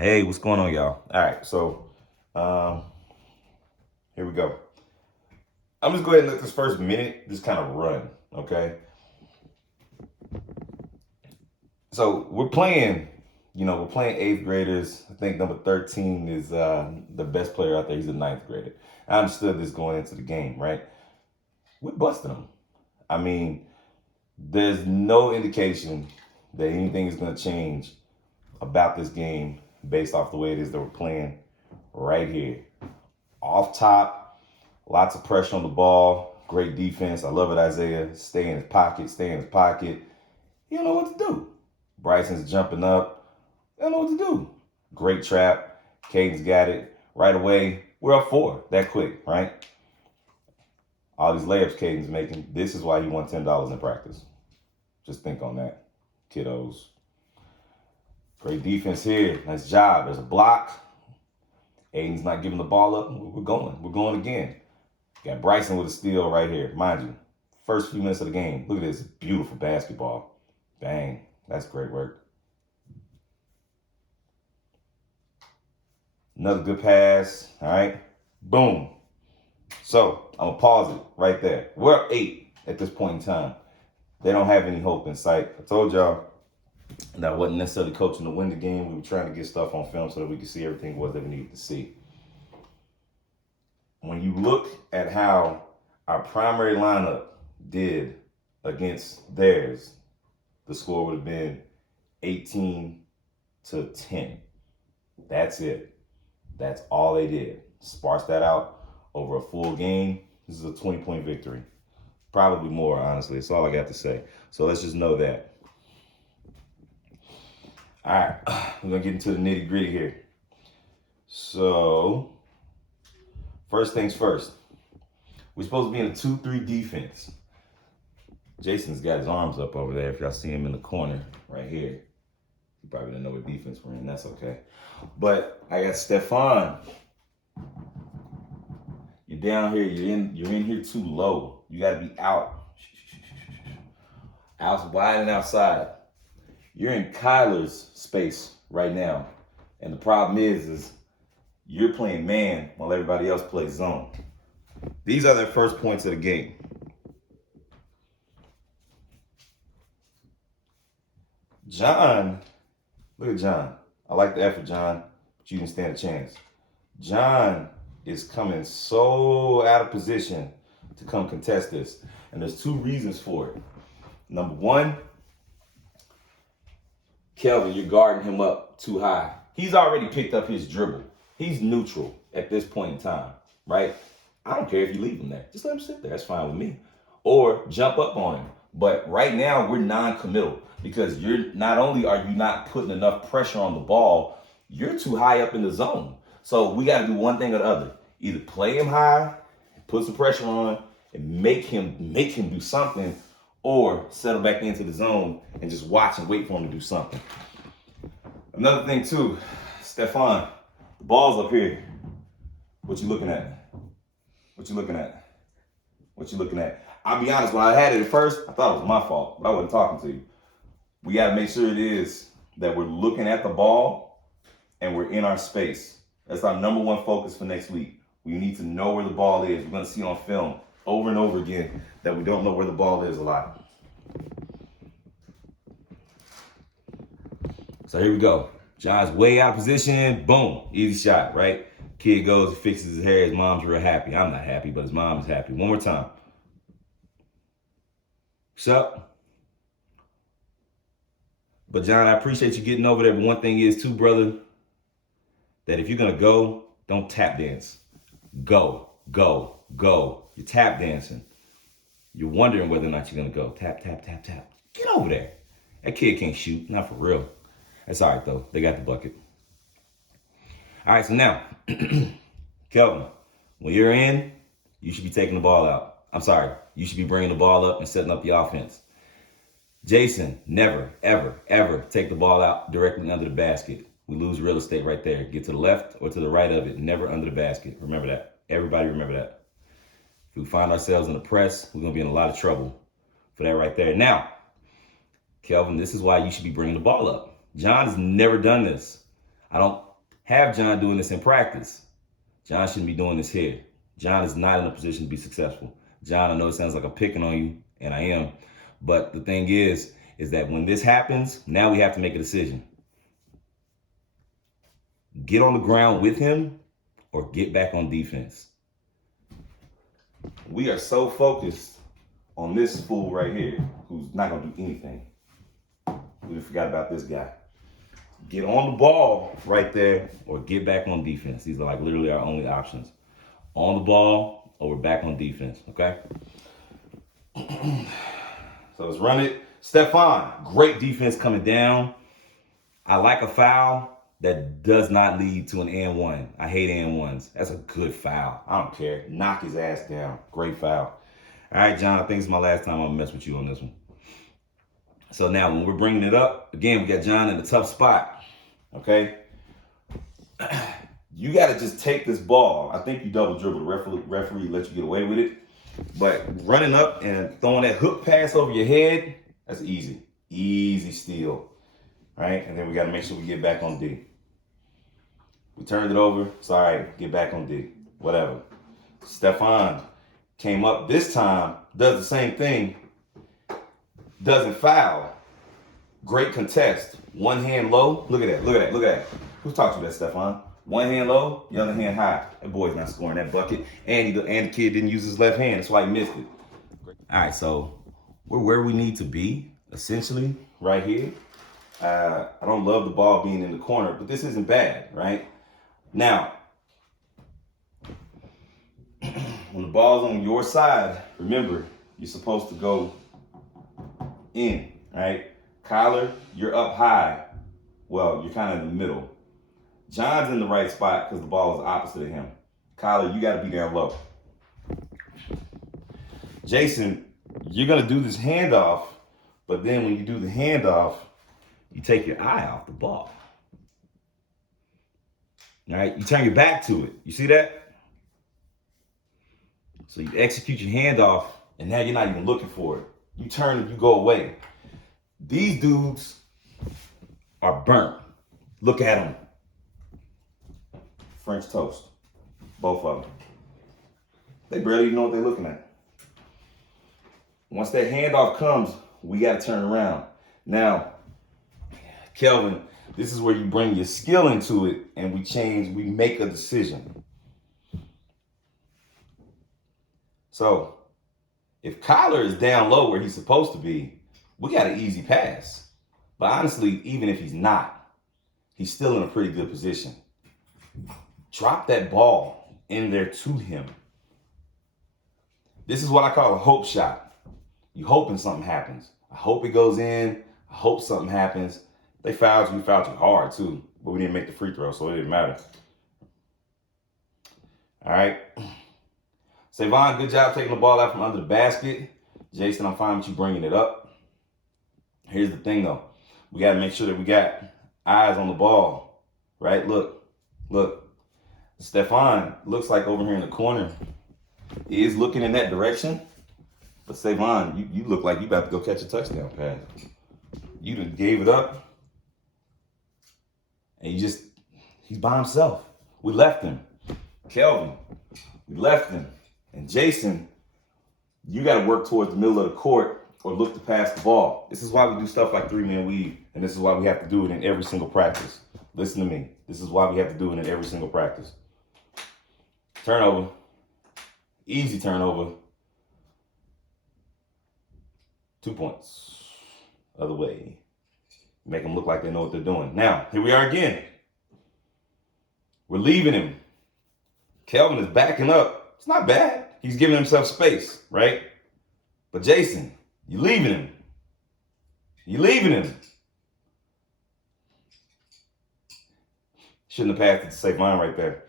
Hey, what's going on, y'all? All right, so um, here we go. I'm just go ahead and let this first minute just kind of run, okay? So we're playing eighth graders. I think number 13 is the best player out there. He's a ninth grader. I understood this going into the game, right? We're busting them. I mean, there's no indication that anything is going to change about this game based off the way it is that we're playing right here. Off top, lots of pressure on the ball. Great defense. I love it, Isaiah. Stay in his pocket, stay in his pocket. He don't know what to do. Bryson's jumping up. They don't know what to do. Great trap. Caden's got it. Right away, we're up 4 that quick, right? All these layups Caden's making. This is why he won $10 in practice. Just think on that, kiddos. Great defense here. Nice job. There's a block. Aiden's not giving the ball up. We're going. We're going again. Got Bryson with a steal right here. Mind you, first few minutes of the game. Look at this beautiful basketball. Bang. That's great work. Another good pass. All right. Boom. So I'm going to pause it right there. We're up 8 at this point in time. They don't have any hope in sight. I told y'all that I wasn't necessarily coaching to win the game. We were trying to get stuff on film so that we could see everything was that we needed to see. When you look at how our primary lineup did against theirs, the score would have been 18-10. That's it. That's all they did. Sparse that out over a full game. This is a 20-point victory. Probably more, honestly. That's all I got to say. So let's just know that. All right, we're going to get into the nitty gritty here. So, first things first. We're supposed to be in a 2-3 defense. Jason's got his arms up over there. If y'all see him in the corner right here. You probably didn't know what defense we're in. That's okay. But I got Stefan. You're down here. You're in here too low. You got to be out. Out wide and outside. You're in Kyler's space right now. And the problem is you're playing man while everybody else plays zone. These are their first points of the game. John, look at John. I like the effort, John, but you didn't stand a chance. John is coming so out of position to come contest this. And there's 2 reasons for it. Number 1, Kelvin, you're guarding him up too high. He's already picked up his dribble. He's neutral at this point in time, right? I don't care if you leave him there. Just let him sit there. That's fine with me. Or jump up on him. But right now, we're non-committal because not only are you not putting enough pressure on the ball, you're too high up in the zone. So we got to do one thing or the other. Either play him high, put some pressure on, and make him do something, or settle back into the zone and just watch and wait for him to do something. Another thing too, Stefan, the ball's up here. What you looking at? What you looking at? What you looking at? I'll be honest, when I had it at first, I thought it was my fault, but I wasn't talking to you. We got to make sure it is that we're looking at the ball and we're in our space. That's our number 1 focus for next week. We need to know where the ball is. We're going to see on film over and over again that we don't know where the ball is a lot. So here we go. John's way out of position. Boom. Easy shot, right? Kid goes, fixes his hair. His mom's real happy. I'm not happy, but his mom is happy. One more time. What's up? But John, I appreciate you getting over there. But one thing is too, brother, that if you're going to go, don't tap dance. Go, go, go. You're tap dancing. You're wondering whether or not you're going to go. Tap, tap, tap, tap. Get over there. That kid can't shoot. Not for real. That's all right, though. They got the bucket. All right, so now, Kelvin, when you're in, you should be taking the ball out. I'm sorry. You should be bringing the ball up and setting up the offense. Jason, never, ever, ever take the ball out directly under the basket. We lose real estate right there. Get to the left or to the right of it. Never under the basket. Remember that. Everybody remember that. If we find ourselves in the press, we're going to be in a lot of trouble for that right there. Now, Kelvin, this is why you should be bringing the ball up. John has never done this. I don't have John doing this in practice. John shouldn't be doing this here. John is not in a position to be successful. John, I know it sounds like I'm picking on you, and I am. But the thing is that when this happens, now we have to make a decision. Get on the ground with him or get back on defense. We are so focused on this fool right here who's not going to do anything. We forgot about this guy. Get on the ball right there or get back on defense. These are like literally our only options. On the ball or we're back on defense, okay? So let's run it. Stephon, great defense coming down. I like a foul that does not lead to an and one. I hate and ones. That's a good foul. I don't care. Knock his ass down. Great foul. All right, John, I think it's my last time I'm going to mess with you on this one. So now when we're bringing it up, again, we got John in a tough spot, okay? You got to just take this ball. I think you double dribble. The referee let you get away with it. But running up and throwing that hook pass over your head, that's easy. Easy steal, right? And then we got to make sure we get back on D. We turned it over. Sorry, get back on D. Whatever. Stephon came up this time, does the same thing, doesn't foul. Great contest. One hand low. Look at that. Look at that. Look at that. Who taught you that, Stephon? One hand low, the other hand high. That boy's not scoring that bucket. And the kid didn't use his left hand. That's why he missed it. All right, so we're where we need to be, essentially, right here. I don't love the ball being in the corner, but this isn't bad, right? Now, when the ball's on your side, remember, you're supposed to go in, right? Kyler, you're up high. Well, you're kind of in the middle. John's in the right spot because the ball is opposite of him. Kyler, you got to be down low. Jason, you're going to do this handoff, but then when you do the handoff, you take your eye off the ball. All right? You turn your back to it. You see that? So you execute your handoff, and now you're not even looking for it. You turn and you go away. These dudes are burnt. Look at them. French toast. Both of them. They barely even know what they're looking at. Once that handoff comes, we got to turn around. Now, Kelvin, this is where you bring your skill into it and we make a decision. So, if Kyler is down low where he's supposed to be, we got an easy pass. But honestly, even if he's not, he's still in a pretty good position. Drop that ball in there to him. This is what I call a hope shot. You hoping something happens. I hope it goes in. I hope something happens. They fouled you hard too, but we didn't make the free throw, so it didn't matter. All right. Savon, good job taking the ball out from under the basket. Jason, I'm fine with you bringing it up. Here's the thing though. We got to make sure that we got eyes on the ball, right? Look. Stephon looks like over here in the corner is looking in that direction. But Savon, you look like you about to go catch a touchdown pass. You done gave it up. And he's by himself. We left him. Kelvin, we left him. And Jason, you got to work towards the middle of the court or look to pass the ball. This is why we do stuff like 3-man weave. And this is why we have to do it in every single practice. Listen to me. This is why we have to do it in every single practice. Turnover. Easy turnover. 2 points. Other way. Make them look like they know what they're doing. Now, here we are again. We're leaving him. Kelvin is backing up. It's not bad. He's giving himself space, right? But Jason, you're leaving him. You're leaving him. Shouldn't have passed it to Savon right there.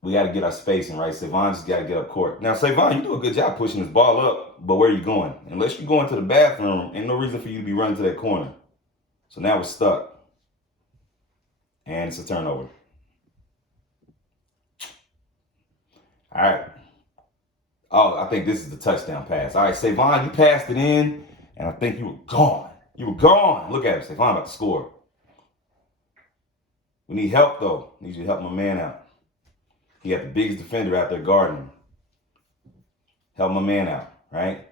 We got to get our spacing right. Savon just got to get up court. Now, Savon, you do a good job pushing this ball up, but where are you going? Unless you're going to the bathroom, ain't no reason for you to be running to that corner. So now we're stuck. And it's a turnover. All right. Oh, I think this is the touchdown pass. All right, Savon, you passed it in, and I think you were gone. You were gone. Look at him. Savon about to score. We need help, though. Need you to help my man out. He got the biggest defender out there guarding him. Help my man out, right?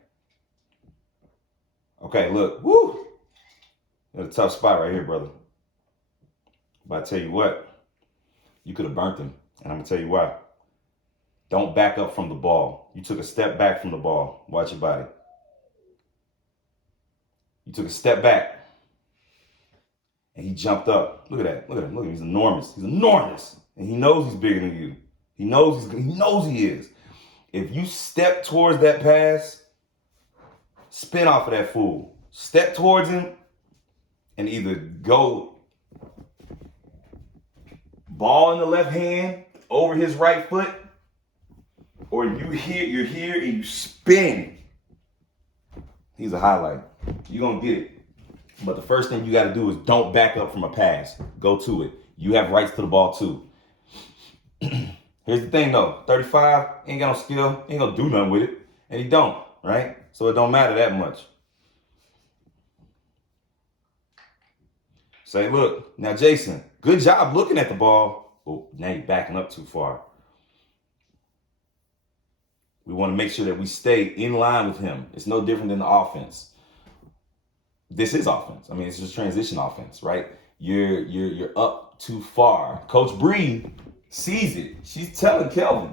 Okay, look. Woo! You're in a tough spot right here, brother. But I tell you what, you could have burnt him. And I'm going to tell you why. Don't back up from the ball. You took a step back from the ball. Watch your body. You took a step back. And he jumped up. Look at that. Look at him. Look at him. He's enormous. He's enormous. And he knows he's bigger than you. He knows he is. If you step towards that pass, spin off of that fool. Step towards him and either go ball in the left hand over his right foot, or you're here and you spin. He's a highlight. You're going to get it. But the first thing you got to do is don't back up from a pass. Go to it. You have rights to the ball too. Here's the thing though. 35, ain't got no skill. Ain't going to do nothing with it. And he don't, right? So it don't matter that much. Say, look, now Jason, good job looking at the ball. Oh, now you're backing up too far. We want to make sure that we stay in line with him. It's no different than the offense. This is offense. I mean, it's just transition offense, right? You're up too far. Coach Bree sees it. She's telling Kelvin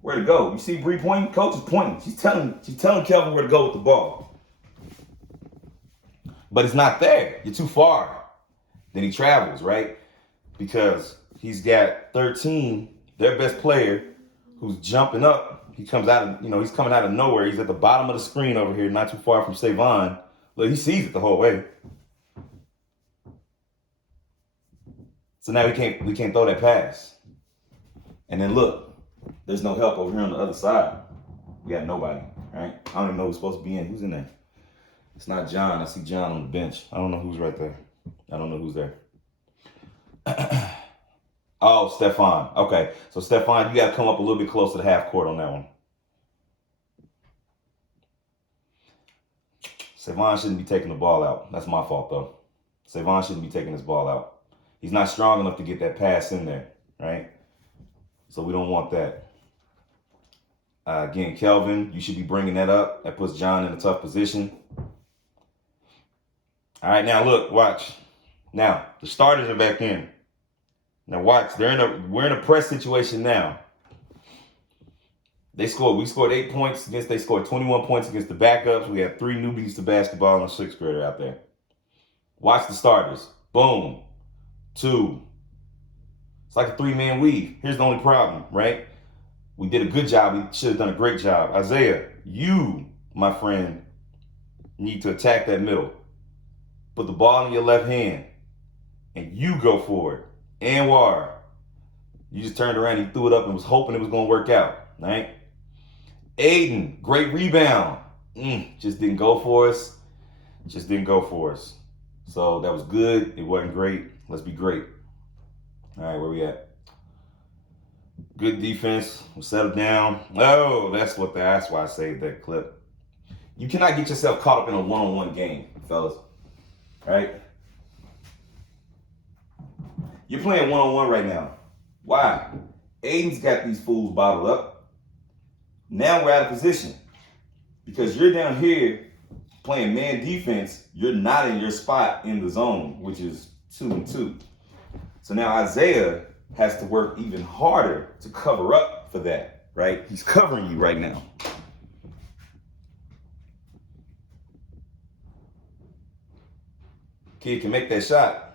where to go. You see Bree pointing? Coach is pointing. She's telling Kelvin where to go with the ball. But it's not there. You're too far. Then he travels, right? Because he's got 13, their best player, who's jumping up. He comes out of, he's coming out of nowhere. He's at the bottom of the screen over here, not too far from Savon. Look, he sees it the whole way. So now we can't throw that pass. And then look, there's no help over here on the other side. We got nobody, right? I don't even know who's supposed to be in. Who's in there? It's not John. I see John on the bench. I don't know who's right there. I don't know who's there. Oh, Stefan. Okay. So Stefan, you got to come up a little bit closer to half court on that one. Savon shouldn't be taking the ball out. That's my fault, though. Savon shouldn't be taking his ball out. He's not strong enough to get that pass in there, right? So we don't want that. Again, Kelvin, you should be bringing that up. That puts John in a tough position. All right, now look, watch. Now, the starters are back in. Now watch, we're in a press situation now. We scored 8 points they scored 21 points against the backups. We had 3 newbies to basketball and a 6th grader out there. Watch the starters. Boom. 2. It's like a 3-man weave. Here's the only problem, right? We did a good job. We should have done a great job. Isaiah, you, my friend, need to attack that middle. Put the ball in your left hand, and you go for it. Anwar, you just turned around and threw it up and was hoping it was going to work out, right? Aiden, great rebound. Just didn't go for us. So that was good. It wasn't great. Let's be great. All right, where we at? Good defense. We'll settle down. Oh, that's why I saved that clip. You cannot get yourself caught up in a one-on-one game, fellas. Right? You're playing one-on-one right now. Why? Aiden's got these fools bottled up. Now we're out of position. Because you're down here playing man defense, you're not in your spot in the zone, which is 2-2. So now Isaiah has to work even harder to cover up for that, right? He's covering you right now. Kid can make that shot.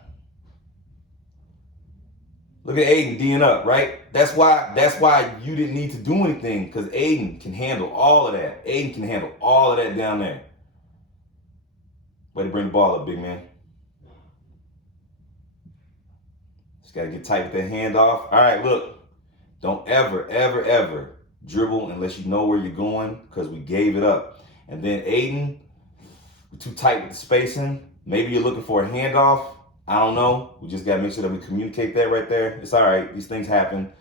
Look at Aiden D'ing up, right? That's why you didn't need to do anything, because Aiden can handle all of that. Aiden can handle all of that down there. Way to bring the ball up, big man. Just got to get tight with that handoff. All right, look. Don't ever dribble unless you know where you're going, because we gave it up. And then Aiden, we're too tight with the spacing. Maybe you're looking for a handoff. I don't know. We just got to make sure that we communicate that right there. It's all right. These things happen.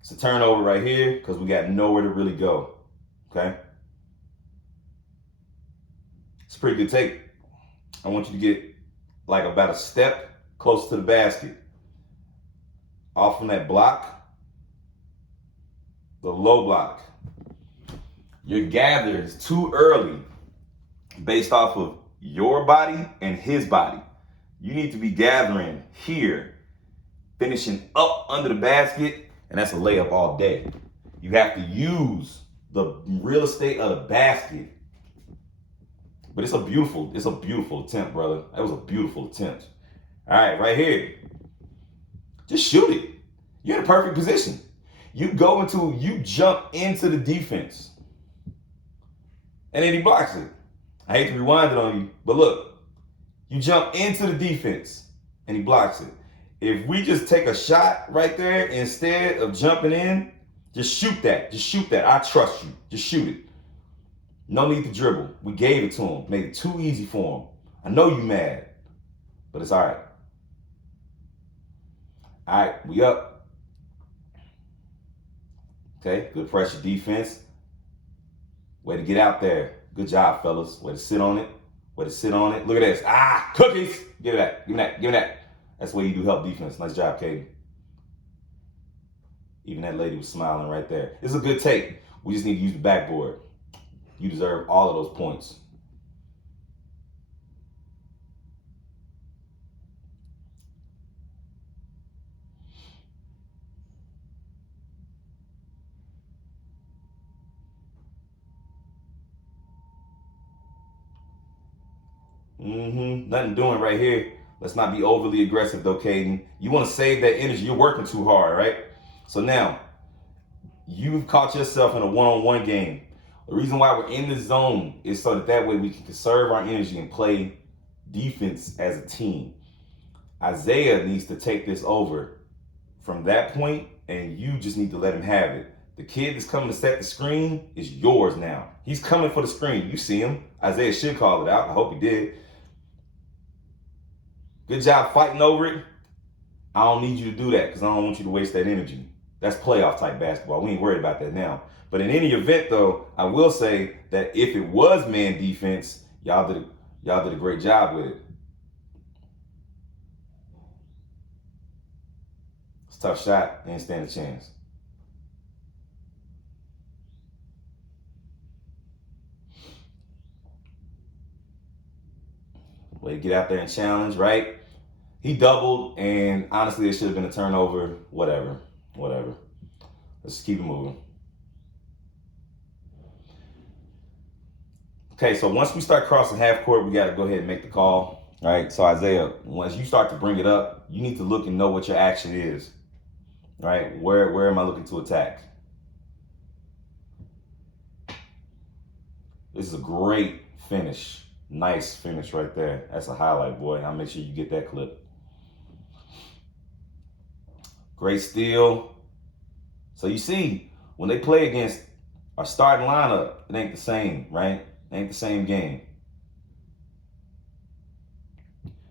It's a turnover right here because we got nowhere to really go. Okay? It's a pretty good take. I want you to get like about a step close to the basket. off from that block, the low block. Your gather is too early based off of your body and his body. You need to be gathering here, finishing up under the basket, and that's a layup all day. You have to use the real estate of the basket. But it's a beautiful attempt, brother. That was a beautiful attempt. All right, right here. Just shoot it. You're in a perfect position. You jump into the defense. And then he blocks it. I hate to rewind it on you, but look, you jump into the defense and he blocks it. If we just take a shot right there instead of jumping in, just shoot that. Just shoot that. I trust you. Just shoot it. No need to dribble. We gave it to him. Made it too easy for him. I know you mad, but it's all right. All right, we up. Okay, good pressure defense. Way to get out there. Good job, fellas. Way to sit on it. Way to sit on it. Look at this. Ah, cookies. Give me that. Give me that. Give me that. That's the way you do help defense. Nice job, Katie. Even that lady was smiling right there. It's a good take. We just need to use the backboard. You deserve all of those points. Nothing doing right here. Let's not be overly aggressive though, Caden. You want to save that energy. You're working too hard, right? So now, you've caught yourself in a one-on-one game. The reason why we're in the zone is so that way we can conserve our energy and play defense as a team. Isaiah needs to take this over from that point, and you just need to let him have it. The kid that's coming to set the screen is yours now. He's coming for the screen. You see him. Isaiah should call it out. I hope he did. Good job fighting over it. I don't need you to do that because I don't want you to waste that energy. That's playoff type basketball. We ain't worried about that now. But in any event, though, I will say that if it was man defense, y'all did a great job with it. It's a tough shot. They didn't stand a chance. Way to get out there and challenge, right? He doubled, and honestly, it should have been a turnover. Whatever. Let's keep it moving. Okay, so once we start crossing half court, we got to go ahead and make the call. All right, so Isaiah, once you start to bring it up, you need to look and know what your action is. All right, where am I looking to attack? This is a great finish. Nice finish right there. That's a highlight, boy. I'll make sure you get that clip. Great steal. So you see, when they play against our starting lineup, it ain't the same, right? It ain't the same game.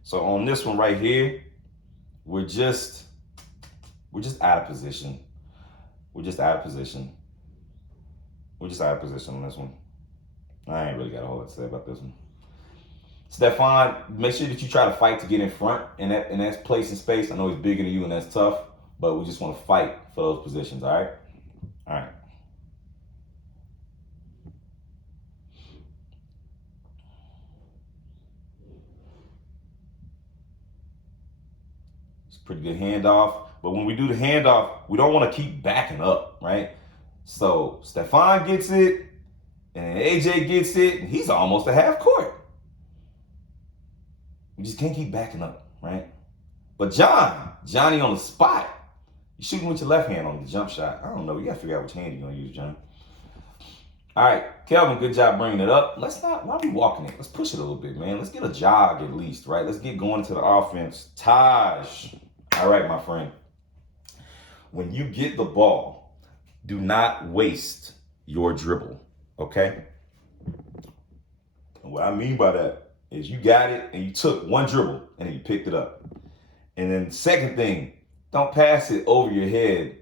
So on this one right here, we're just out of position. We're just out of position on this one. I ain't really got a whole lot to say about this one. Stefan, make sure that you try to fight to get in front in that place and space. I know he's bigger than you and that's tough, but we just want to fight for those positions, all right? All right. It's a pretty good handoff, but when we do the handoff, we don't want to keep backing up, right? So Stefan gets it, and AJ gets it, and he's almost at half court. We just can't keep backing up, right? But Johnny on the spot. You're shooting with your left hand on the jump shot. I don't know. You got to figure out which hand you're going to use, Johnny. All right, Kelvin, good job bringing it up. Why are we walking it? Let's push it a little bit, man. Let's get a jog at least, right? Let's get going into the offense. Taj. All right, my friend. When you get the ball, do not waste your dribble, okay? And what I mean by that is you got it and you took one dribble and then you picked it up. And then the second thing, don't pass it over your head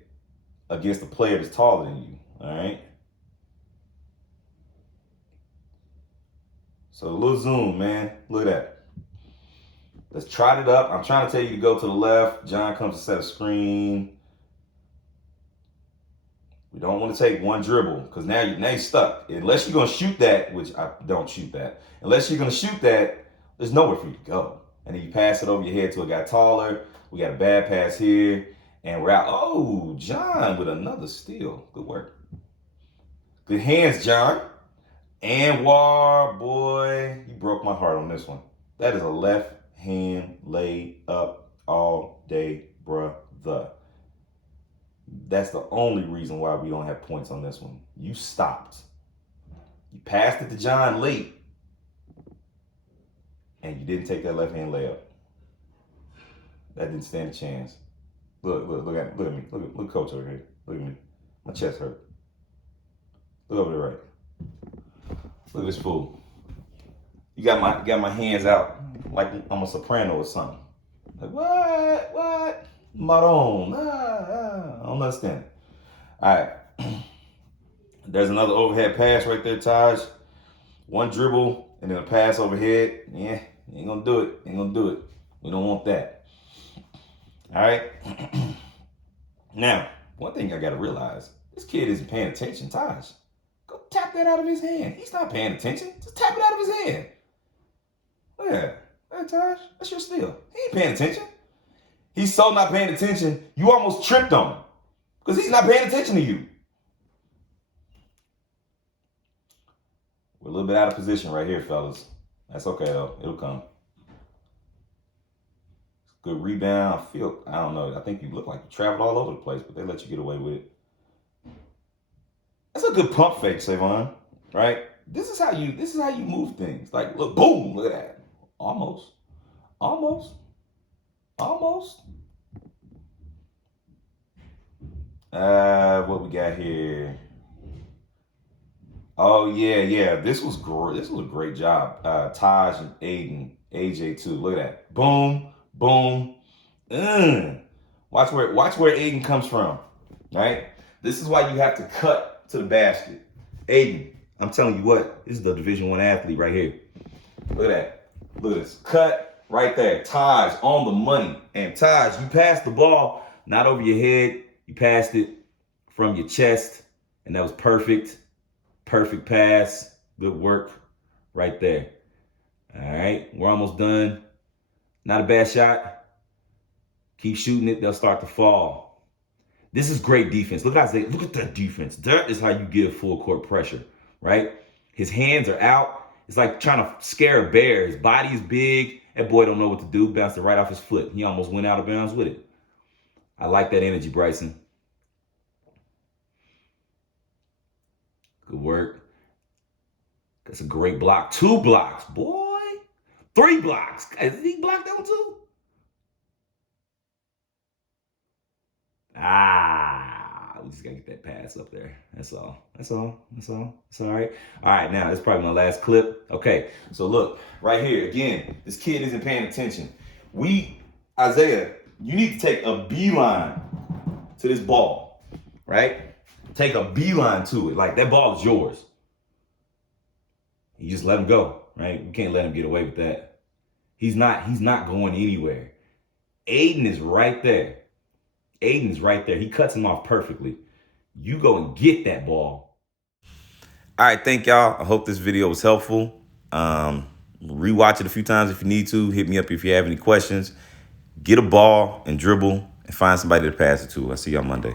against a player that's taller than you, all right? So a little zoom, man. Look at that. Let's trot it up. I'm trying to tell you to go to the left. John comes to set a screen. We don't want to take one dribble because now you're stuck. Unless you're going to shoot that, which I don't shoot that. Unless you're going to shoot that, there's nowhere for you to go. And then you pass it over your head to a guy taller. We got a bad pass here. And we're out. Oh, John with another steal. Good work. Good hands, John. And War, boy, you broke my heart on this one. That is a left hand lay up all day, brother. That's the only reason why we don't have points on this one. You stopped. You passed it to John late, and you didn't take that left hand layup. That didn't stand a chance. Look at me. Look, coach over here. Look at me. My chest hurt. Look over there, right. Look at this fool. You got my hands out like I'm a soprano or something. Like what? Maron. I don't understand. All right. There's another overhead pass right there, Taj. One dribble and then a pass overhead. Yeah, ain't gonna do it. We don't want that. All right. Now, one thing I gotta realize, this kid isn't paying attention, Taj. Go tap that out of his hand. He's not paying attention. Just tap it out of his hand. Yeah. Hey, Taj, that's your steal. He ain't paying attention. He's so not paying attention, you almost tripped on him. Because he's not paying attention to you. We're a little bit out of position right here, fellas. That's okay, though. It'll come. Good rebound. I don't know. I think you look like you traveled all over the place, but they let you get away with it. That's a good pump fake, Savon. Right? This is how you move things. Like, look, boom, look at that. Almost. What we got here? Oh yeah. This was great. This was a great job. Taj and Aiden, AJ too. Look at that. Boom. Watch where Aiden comes from. Right? This is why you have to cut to the basket. Aiden, I'm telling you what, this is the Division I athlete right here. Look at that. Look at this. Cut right there. Taj on the money. And Taj, you passed the ball not over your head. You passed it from your chest. And that was perfect. Perfect pass. Good work right there. All right. We're almost done. Not a bad shot. Keep shooting it. They'll start to fall. This is great defense. Look at that defense. That is how you give full court pressure, right? His hands are out. It's like trying to scare a bear. His body is big. That boy don't know what to do. Bounced it right off his foot. He almost went out of bounds with it. I like that energy, Bryson. Good work. That's a great block. 2 blocks, boy. 3 blocks. Did he block that one too? We just gotta get that pass up there. That's all. It's all right. All right, now that's probably my last clip. Okay, so look, right here, again, this kid isn't paying attention. Isaiah, you need to take a beeline to this ball, right? Take a beeline to it. Like, that ball is yours. You just let him go, right? We can't let him get away with that. He's not going anywhere. Aiden is right there. He cuts him off perfectly. You go and get that ball. All right, thank y'all. I hope this video was helpful. Rewatch it a few times if you need to. Hit me up if you have any questions. Get a ball and dribble and find somebody to pass it to. I'll see y'all Monday.